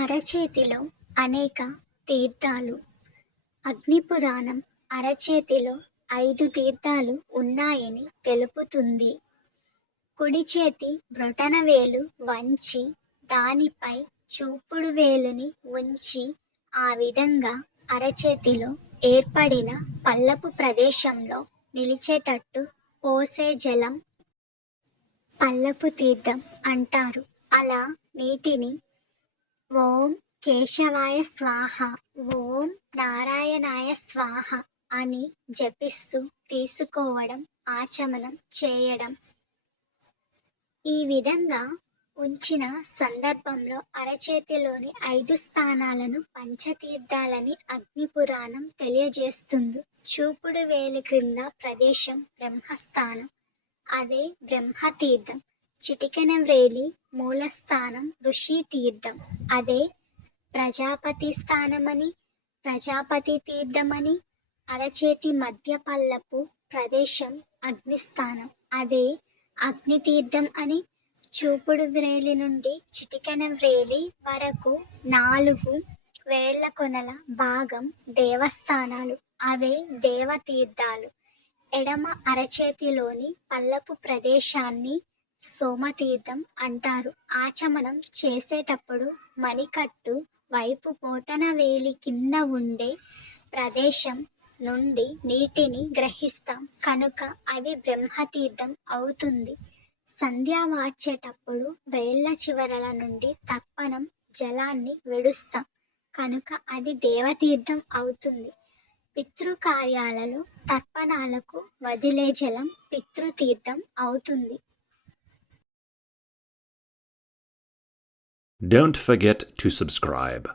అరచేతిలో అనేక తీర్థాలు. అగ్నిపురాణం అరచేతిలో 5 తీర్థాలు ఉన్నాయని తెలుపుతుంది. కుడి చేతి బ్రొటనవేలు వంచి దానిపై చూపుడు వేలుని ఉంచి ఆ విధంగా అరచేతిలో ఏర్పడిన పల్లపు ప్రదేశంలో నిలిచేటట్టు పోసే జలం పల్లపు తీర్థం అంటారు. అలా నీటిని ఓం కేశవాయ స్వాహ, ఓం నారాయణాయ స్వాహ అని జపిస్తూ తీసుకోవడం, ఆచమనం చేయడం. ఈ విధంగా ఉంచిన సందర్భంలో అరచేతిలోని 5 స్థానాలను పంచతీర్థాలని అగ్నిపురాణం తెలియజేస్తుంది. చూపుడు వేలి క్రింద ప్రదేశం బ్రహ్మస్థానం, అదే బ్రహ్మతీర్థం. చిటికెన వ్రేలి మూలస్థానం ఋషి తీర్థం, అదే ప్రజాపతి స్థానమని, ప్రజాపతి తీర్థమని. అరచేతి మధ్య పల్లపు ప్రదేశం అగ్నిస్థానం, అదే అగ్నితీర్థం అని. చూపుడు వ్రేలి నుండి చిటికెన వ్రేలి వరకు 4 వేళ్ల కొనల భాగం దేవస్థానాలు, అవే దేవతీర్థాలు. ఎడమ అరచేతిలోని పల్లపు ప్రదేశాన్ని సోమతీర్థం అంటారు. ఆచమనం చేసేటప్పుడు మణికట్టు వైపు బొటన వేలి కింద ఉండే ప్రదేశం నుండి నీటిని గ్రహిస్తాం కనుక అది బ్రహ్మతీర్థం అవుతుంది. సంధ్య వార్చేటప్పుడు వ్రేళ్ల చివరల నుండి తర్పణం జలాన్ని విడుస్తాం కనుక అది దేవతీర్థం అవుతుంది. పితృకార్యాలలో తర్పణాలకు వదిలే జలం పితృతీర్థం అవుతుంది. Don't forget to subscribe.